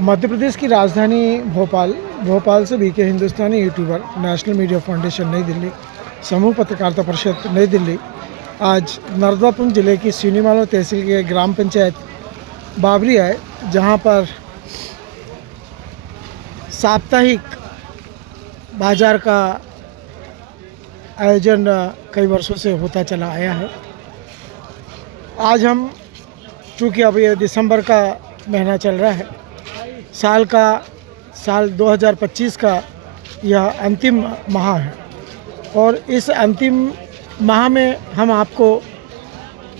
मध्य प्रदेश की राजधानी भोपाल से बीके हिंदुस्तानी यूट्यूबर नेशनल मीडिया फाउंडेशन नई दिल्ली, समूह पत्रकारिता परिषद नई दिल्ली आज नर्मदापुरम जिले की सीनीमाला तहसील के ग्राम पंचायत बाबरी आए, जहां पर साप्ताहिक बाजार का आयोजन कई वर्षों से होता चला आया है। आज हम चूँकि अब ये दिसंबर का महीना चल रहा है, साल 2025 का यह अंतिम माह है और इस अंतिम माह में हम आपको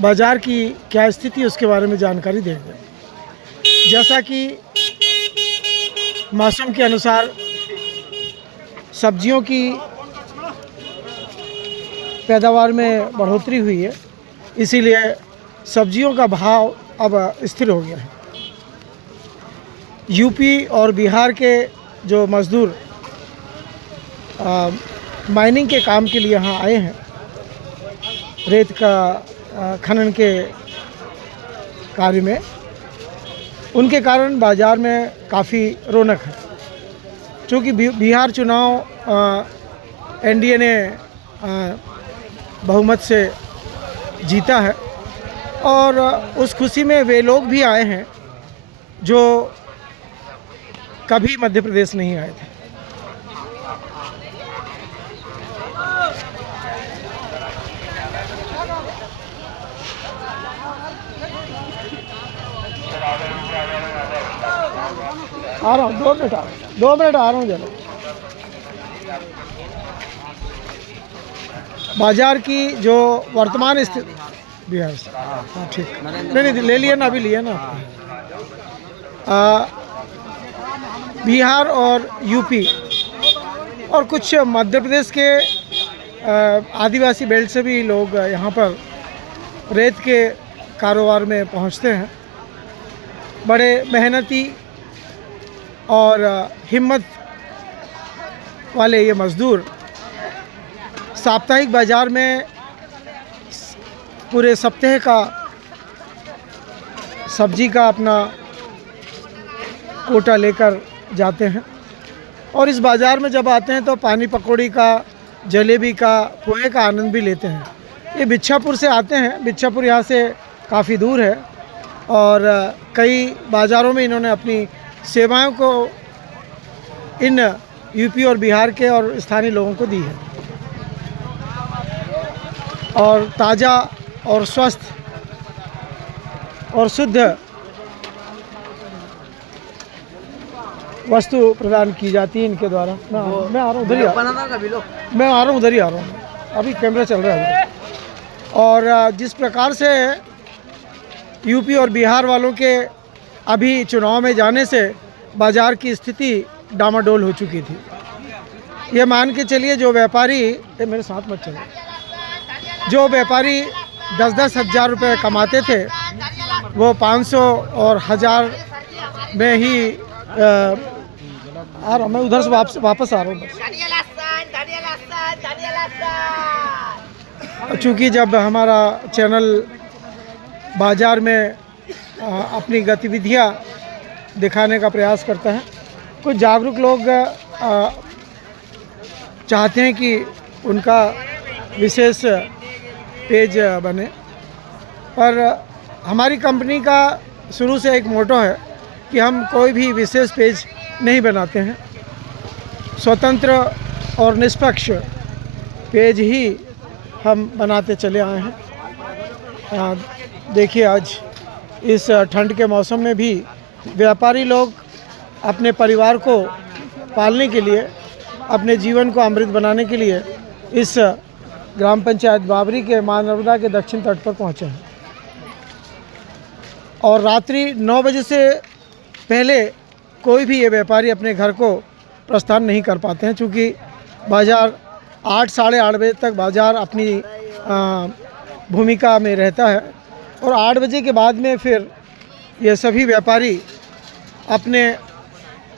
बाज़ार की क्या स्थिति है उसके बारे में जानकारी देंगे। जैसा कि मौसम के अनुसार सब्जियों की पैदावार में बढ़ोतरी हुई है, इसीलिए सब्जियों का भाव अब स्थिर हो गया है। यूपी और बिहार के जो मज़दूर माइनिंग के काम के लिए यहाँ आए हैं, रेत का खनन के कार्य में, उनके कारण बाज़ार में काफ़ी रौनक है। चूँकि बिहार चुनाव एनडीए ने बहुमत से जीता है और उस खुशी में वे लोग भी आए हैं जो कभी मध्य प्रदेश नहीं आए थे। आ रहा हूँ, 2 मिनट आ रहा हूँ जरा। बाजार की जो वर्तमान स्थिति बिहार से, हाँ ठीक, नहीं ले लिया ना, अभी लिया ना। बिहार और यूपी और कुछ मध्य प्रदेश के आदिवासी बेल्ट से भी लोग यहाँ पर रेत के कारोबार में पहुँचते हैं। बड़े मेहनती और हिम्मत वाले ये मज़दूर साप्ताहिक बाज़ार में पूरे सप्ताह का सब्जी का अपना कोटा लेकर जाते हैं और इस बाज़ार में जब आते हैं तो पानी पकौड़ी का, जलेबी का, पोहे का आनंद भी लेते हैं। ये बिच्छापुर से आते हैं। बिच्छापुर यहाँ से काफ़ी दूर है और कई बाज़ारों में इन्होंने अपनी सेवाओं को इन यूपी और बिहार के और स्थानीय लोगों को दी है और ताज़ा और स्वस्थ और शुद्ध वस्तु प्रदान की जाती है इनके द्वारा। मैं आ रहा हूँ उधर ही, मैं आ रहा हूँ उधर ही आ रहा हूँ, अभी कैमरा चल रहा है। और जिस प्रकार से यूपी और बिहार वालों के अभी चुनाव में जाने से बाज़ार की स्थिति डामाडोल हो चुकी थी। ये मान के चलिए जो व्यापारी, मेरे साथ मत चलो, जो व्यापारी 10-10 हज़ार रुपये कमाते थे वो 500 और 1000 में ही आ रहा हूँ। मैं उधर से वापस आ रहा हूँ। चूँकि जब हमारा चैनल बाज़ार में अपनी गतिविधियाँ दिखाने का प्रयास करता है, कुछ जागरूक लोग चाहते हैं कि उनका विशेष पेज बने, पर हमारी कंपनी का शुरू से एक मोटो है कि हम कोई भी विशेष पेज नहीं बनाते हैं। स्वतंत्र और निष्पक्ष पेज ही हम बनाते चले आए हैं। देखिए आज इस ठंड के मौसम में भी व्यापारी लोग अपने परिवार को पालने के लिए, अपने जीवन को अमृत बनाने के लिए इस ग्राम पंचायत बाबरी के मां नर्मदा के दक्षिण तट पर पहुंचे हैं और रात्रि 9 बजे से पहले कोई भी ये व्यापारी अपने घर को प्रस्थान नहीं कर पाते हैं, क्योंकि बाज़ार 8 साढ़े 8 बजे तक बाज़ार अपनी भूमिका में रहता है और 8 बजे के बाद में फिर ये सभी व्यापारी अपने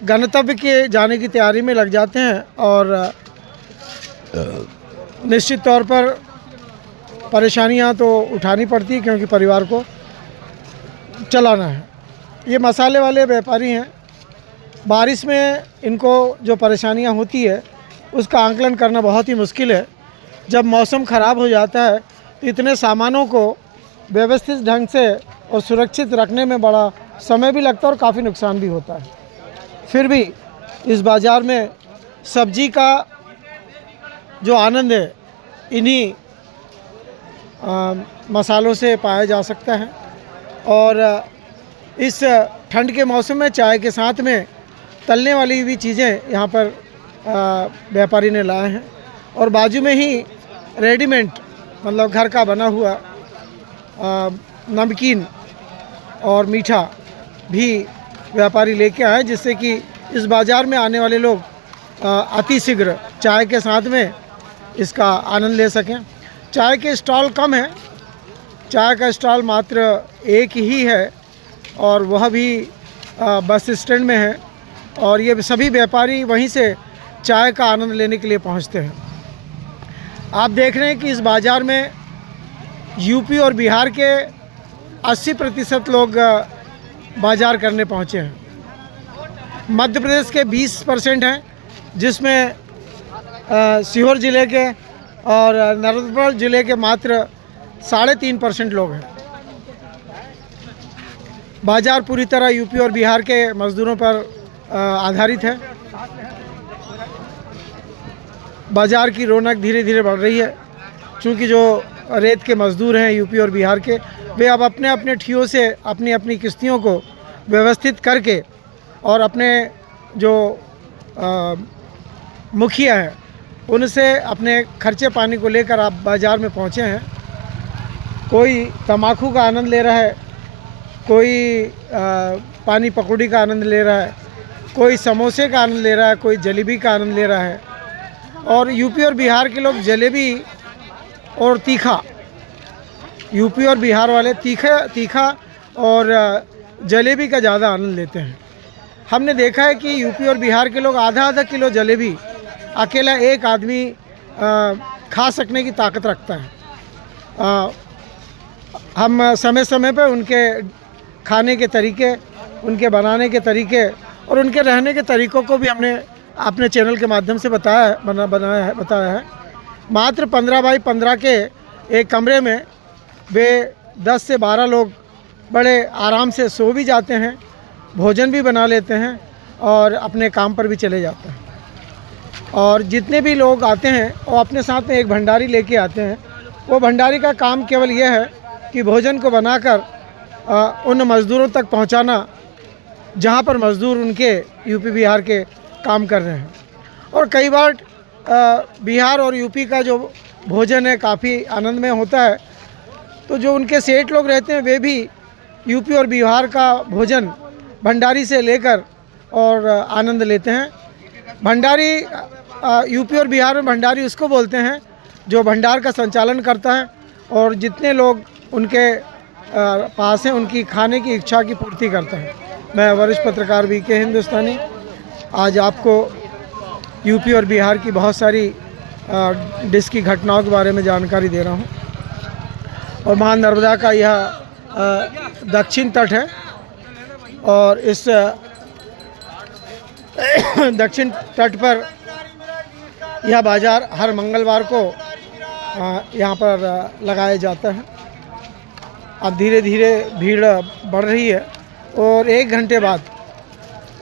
गंतव्य के जाने की तैयारी में लग जाते हैं और निश्चित तौर पर परेशानियां तो उठानी पड़ती है क्योंकि परिवार को चलाना है। ये मसाले वाले व्यापारी हैं बारिश में इनको जो परेशानियां होती है उसका आंकलन करना बहुत ही मुश्किल है। जब मौसम ख़राब हो जाता है तो इतने सामानों को व्यवस्थित ढंग से और सुरक्षित रखने में बड़ा समय भी लगता है और काफ़ी नुकसान भी होता है। फिर भी इस बाज़ार में सब्जी का जो आनंद है इन्हीं मसालों से पाया जा सकता है। और इस ठंड के मौसम में चाय के साथ में तलने वाली भी चीज़ें यहाँ पर व्यापारी ने लाए हैं। और बाजू में ही रेडीमेड मतलब घर का बना हुआ नमकीन और मीठा भी व्यापारी लेके आए, जिससे कि इस बाज़ार में आने वाले लोग अति शीघ्र चाय के साथ में इसका आनंद ले सकें। चाय के स्टॉल कम हैं, चाय का स्टॉल मात्र एक ही है और वह भी बस स्टैंड में है। और ये सभी व्यापारी वहीं से चाय का आनंद लेने के लिए पहुंचते हैं। आप देख रहे हैं कि इस बाज़ार में यूपी और बिहार के 80% लोग बाज़ार करने पहुंचे हैं। मध्य प्रदेश के 20% हैं, जिसमें सीहोर ज़िले के और नर्मदापुर ज़िले के मात्र 3.5% लोग हैं। बाज़ार पूरी तरह यूपी और बिहार के मज़दूरों पर आधारित है। बाज़ार की रौनक धीरे धीरे बढ़ रही है, क्योंकि जो रेत के मज़दूर हैं यूपी और बिहार के, वे अब अपने अपने ठियों से अपनी अपनी किश्तियों को व्यवस्थित करके और अपने जो मुखिया हैं उनसे अपने खर्चे पानी को लेकर आप बाज़ार में पहुँचे हैं। कोई तम्बाकू का आनंद ले रहा है, कोई पानी पकौड़ी का आनंद ले रहा है, कोई समोसे का आनंद ले रहा है, कोई जलेबी का आनंद ले रहा है। और यूपी और बिहार के लोग जलेबी और तीखा, यूपी और बिहार वाले तीखा और जलेबी का ज़्यादा आनंद लेते हैं। हमने देखा है कि यूपी और बिहार के लोग आधा किलो जलेबी अकेला एक आदमी खा सकने की ताकत रखता है। हम समय समय पर उनके खाने के तरीके, उनके बनाने के तरीके और उनके रहने के तरीक़ों को भी हमने अपने चैनल के माध्यम से बताया है। मात्र 15 बाई 15 के एक कमरे में वे 10 से 12 लोग बड़े आराम से सो भी जाते हैं, भोजन भी बना लेते हैं और अपने काम पर भी चले जाते हैं। और जितने भी लोग आते हैं वो अपने साथ में एक भंडारी लेके आते हैं। वो भंडारी का काम केवल यह है कि भोजन को बनाकर उन मज़दूरों तक पहुंचाना जहां पर मज़दूर उनके यूपी बिहार के काम कर रहे हैं। और कई बार बिहार और यूपी का जो भोजन है काफ़ी आनंदमय होता है, तो जो उनके सेठ लोग रहते हैं वे भी यूपी और बिहार का भोजन भंडारी से लेकर और आनंद लेते हैं। भंडारी यूपी और बिहार में भंडारी उसको बोलते हैं जो भंडार का संचालन करता है और जितने लोग उनके पास हैं उनकी खाने की इच्छा की पूर्ति करता है। मैं वरिष्ठ पत्रकार VK हिंदुस्तानी आज आपको यूपी और बिहार की बहुत सारी डिश की घटनाओं के बारे में जानकारी दे रहा हूं। और महानर्मदा का यह दक्षिण तट है और इस दक्षिण तट पर यह बाज़ार हर मंगलवार को यहाँ पर लगाया जाता है। अब धीरे धीरे भीड़ बढ़ रही है और 1 घंटे बाद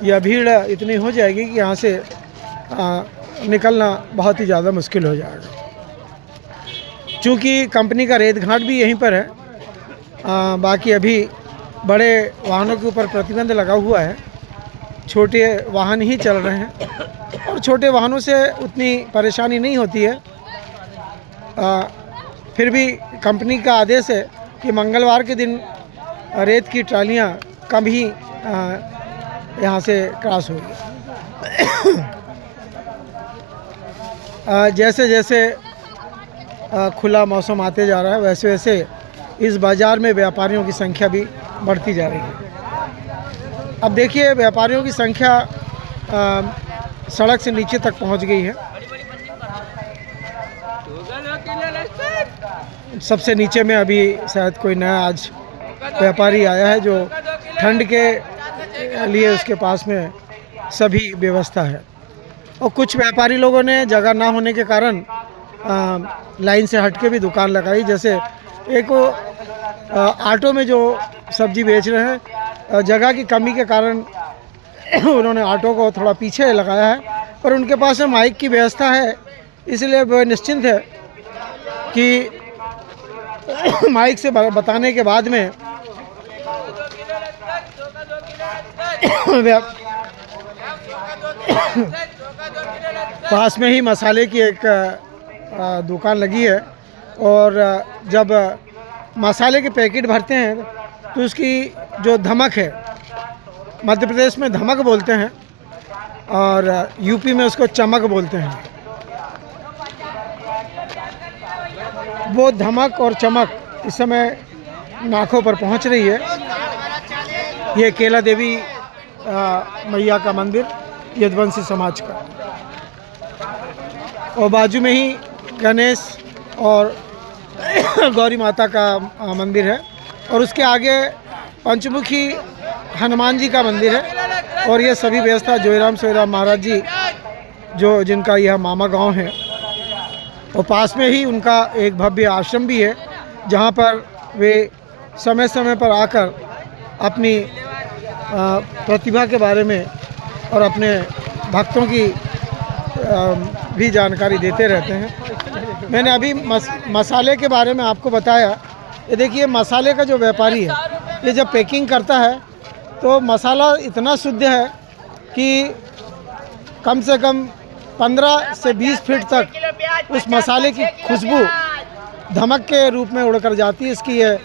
यह भीड़ इतनी हो जाएगी कि यहाँ से निकलना बहुत ही ज़्यादा मुश्किल हो जाएगा। चूँकि कंपनी का रेत घाट भी यहीं पर है, बाकी अभी बड़े वाहनों के ऊपर प्रतिबंध लगा हुआ है, छोटे वाहन ही चल रहे हैं और छोटे वाहनों से उतनी परेशानी नहीं होती है। फिर भी कंपनी का आदेश है कि मंगलवार के दिन रेत की ट्रालियाँ कम ही यहाँ से क्रॉस होगी। जैसे जैसे खुला मौसम आते जा रहा है वैसे वैसे इस बाज़ार में व्यापारियों की संख्या भी बढ़ती जा रही है। अब देखिए व्यापारियों की संख्या सड़क से नीचे तक पहुंच गई है। सबसे नीचे में अभी शायद कोई नया आज व्यापारी आया है जो ठंड के लिए उसके पास में सभी व्यवस्था है। और कुछ व्यापारी लोगों ने जगह ना होने के कारण लाइन से हट के भी दुकान लगाई। जैसे एक वो ऑटो में जो सब्जी बेच रहे हैं, जगह की कमी के कारण उन्होंने ऑटो को थोड़ा पीछे लगाया है, पर उनके पास में माइक की व्यवस्था है, इसलिए वह निश्चिंत है कि माइक से बताने के बाद में पास में ही मसाले की एक दुकान लगी है, और जब मसाले के पैकेट भरते हैं तो उसकी जो धमक है, मध्य प्रदेश में धमक बोलते हैं और यूपी में उसको चमक बोलते हैं, वो धमक और चमक इस समय नाकों पर पहुंच रही है। ये केला देवी मैया का मंदिर यदुवंशी समाज का, और बाजू में ही गणेश और गौरी माता का मंदिर है, और उसके आगे पंचमुखी हनुमान जी का मंदिर है। और ये सभी व्यवस्था जोईराम सोईराम महाराज जी जो जिनका यह मामा गांव है, और पास में ही उनका एक भव्य आश्रम भी है, जहां पर वे समय समय पर आकर अपनी प्रतिभा के बारे में और अपने भक्तों की भी जानकारी देते रहते हैं। मैंने अभी मसाले के बारे में आपको बताया। ये देखिए, मसाले का जो व्यापारी है, ये जब पैकिंग करता है तो मसाला इतना शुद्ध है कि कम से कम 15 से 20 फीट तक उस मसाले की खुशबू धमक के रूप में उड़कर जाती है। इसकी ये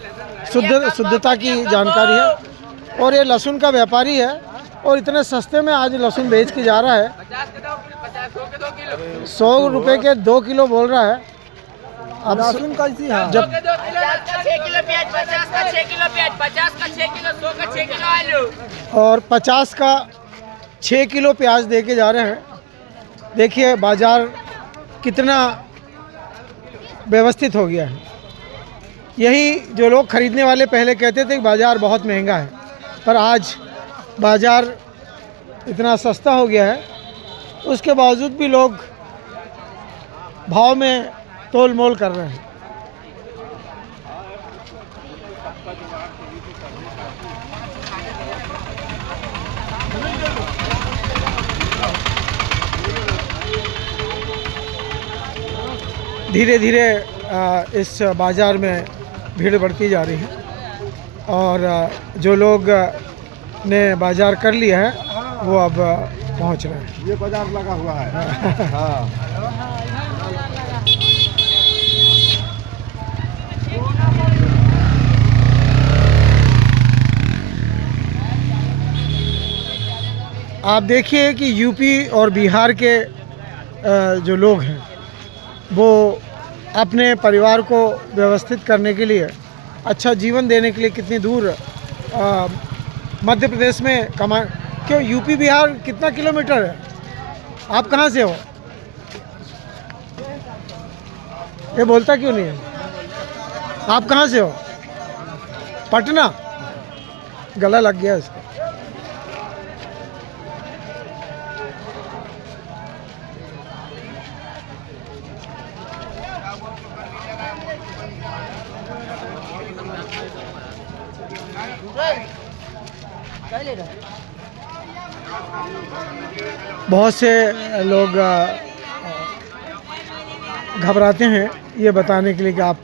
शुद्धता की जानकारी है। और ये लहसुन का व्यापारी है, और इतने सस्ते में आज लहसुन बेच के जा रहा है। 100 रुपये के 2 किलो बोल रहा है। अब लहसुन कैसी है? जब 6 किलो प्याज, 50 का 6 किलो प्याज, 50 का 6 किलो, 100 का 6 किलो आलू, और 50 का 6 किलो प्याज दे के जा रहे हैं। देखिए बाजार कितना व्यवस्थित हो गया है। यही जो लोग खरीदने वाले पहले कहते थे कि बाज़ार बहुत महंगा है, पर आज बाज़ार इतना सस्ता हो गया है, उसके बावजूद भी लोग भाव में तोल मोल कर रहे हैं। धीरे धीरे इस बाज़ार में भीड़ बढ़ती जा रही है, और जो लोग ने बाज़ार कर लिया है वो अब पहुंच रहे हैं। ये बाज़ार लगा हुआ है। हाँ। आप देखिए कि यूपी और बिहार के जो लोग हैं वो अपने परिवार को व्यवस्थित करने के लिए, अच्छा जीवन देने के लिए कितनी दूर मध्य प्रदेश में क्यों यूपी बिहार कितना किलोमीटर है? आप कहाँ से हो? ये बोलता क्यों नहीं है? आप कहाँ से हो? पटना। गला लग गया इसका। बहुत से लोग घबराते हैं ये बताने के लिए कि आप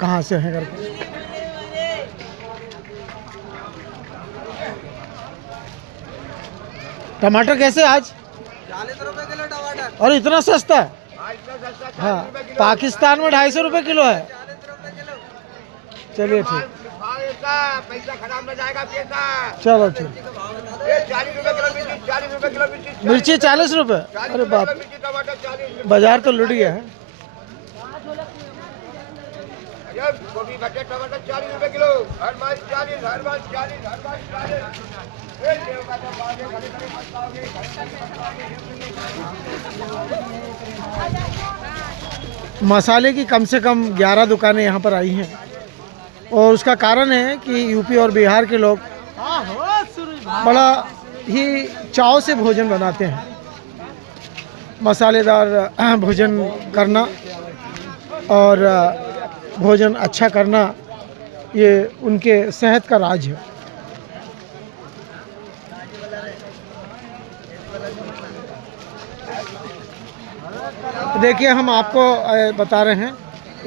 कहाँ से हैं करके। टमाटर कैसे आज? 40 रुपए किलो टमाटर। और इतना सस्ता है? हाँ, पाकिस्तान में 250 रुपए किलो है। चलिए ठीक, पैसा खराब न जाएगा। चलो ठीक। 40 रुपए किलो मिर्ची 40 रुपए। अरे बाप, बाजार तो लुट गया है। गोभी टमाटर 40 रुपए किलो, हर माल 40, हर माल 40, हर माल 40। मसाले की कम से कम 11 दुकानें यहाँ पर आई हैं, और उसका कारण है कि यूपी और बिहार के लोग बड़ा ही चाव से भोजन बनाते हैं। मसालेदार भोजन करना और भोजन अच्छा करना, ये उनके सेहत का राज है। देखिए, हम आपको बता रहे हैं,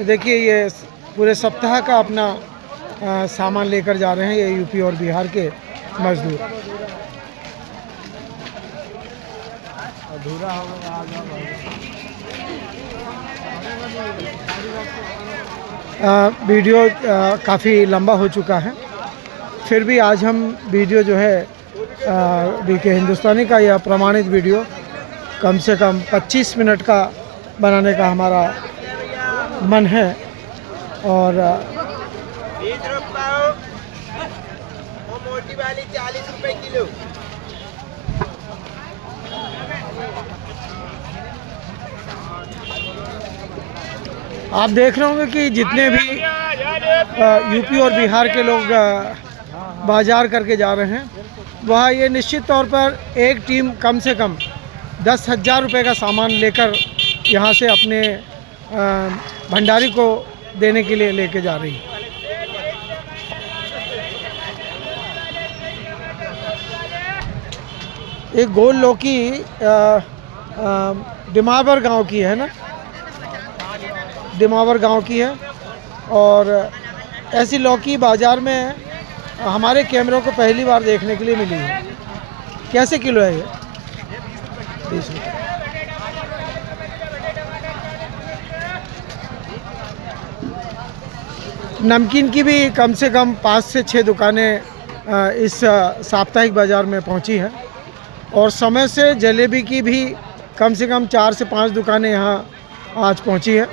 देखिए ये पूरे सप्ताह का अपना सामान लेकर जा रहे हैं ये यूपी और बिहार के मजदूर। वीडियो काफ़ी लंबा हो चुका है, फिर भी आज हम वीडियो जो है बीके हिंदुस्तानी का यह प्रमाणित वीडियो कम से कम 25 मिनट का बनाने का हमारा मन है। और मोटी वाली 40 रुपए किलो। आप देख रहे होंगे कि जितने भी यूपी और बिहार के लोग बाजार करके जा रहे हैं, वह ये निश्चित तौर पर एक टीम कम से कम 10,000 रुपये का सामान लेकर यहाँ से अपने भंडारी को देने के लिए लेके जा रही है। एक गोल लौकी डिमावर गांव की है ना, डिमावर गांव की है। और ऐसी लौकी बाज़ार में हमारे कैमरों को पहली बार देखने के लिए मिली है। कैसे किलो है ये? 20 रुपये। नमकीन की भी कम से कम 5 से 6 दुकानें इस साप्ताहिक बाज़ार में पहुंची हैं। और समय से जलेबी की भी कम से कम 4 से 5 दुकानें यहाँ आज पहुंची है।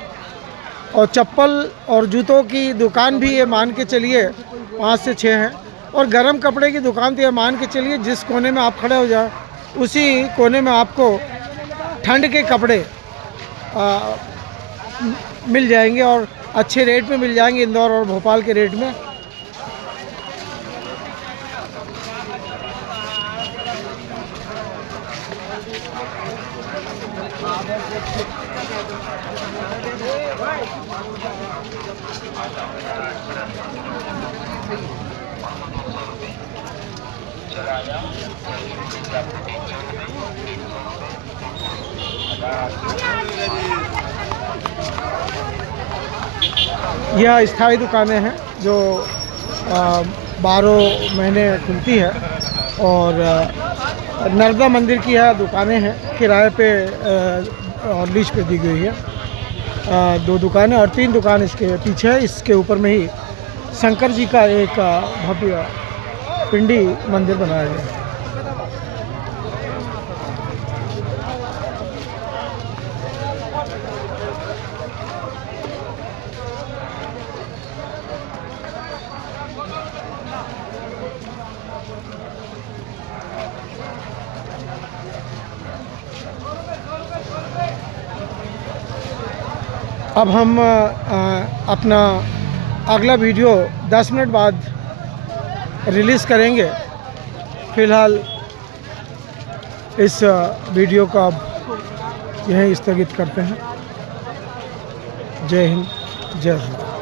और चप्पल और जूतों की दुकान भी ये मान के चलिए 5 से 6 हैं। और गर्म कपड़े की दुकान तो ये मान के चलिए जिस कोने में आप खड़े हो जाए उसी कोने में आपको ठंड के कपड़े मिल जाएंगे और अच्छे रेट में मिल जाएंगे, इंदौर और भोपाल के रेट में। यह स्थायी दुकानें हैं जो 12 महीने खुलती है। और नर्मदा मंदिर की यह दुकानें हैं, किराए पे और लीज पे दी गई है। 2 दुकानें और 3 दुकान इसके पीछे है। इसके ऊपर में ही शंकर जी का एक भव्य पिंडी मंदिर बनाया गया है। अब हम अपना अगला वीडियो 10 मिनट बाद रिलीज़ करेंगे। फ़िलहाल इस वीडियो को अब यहीं स्थगित करते हैं। जय हिंद, जय भारत।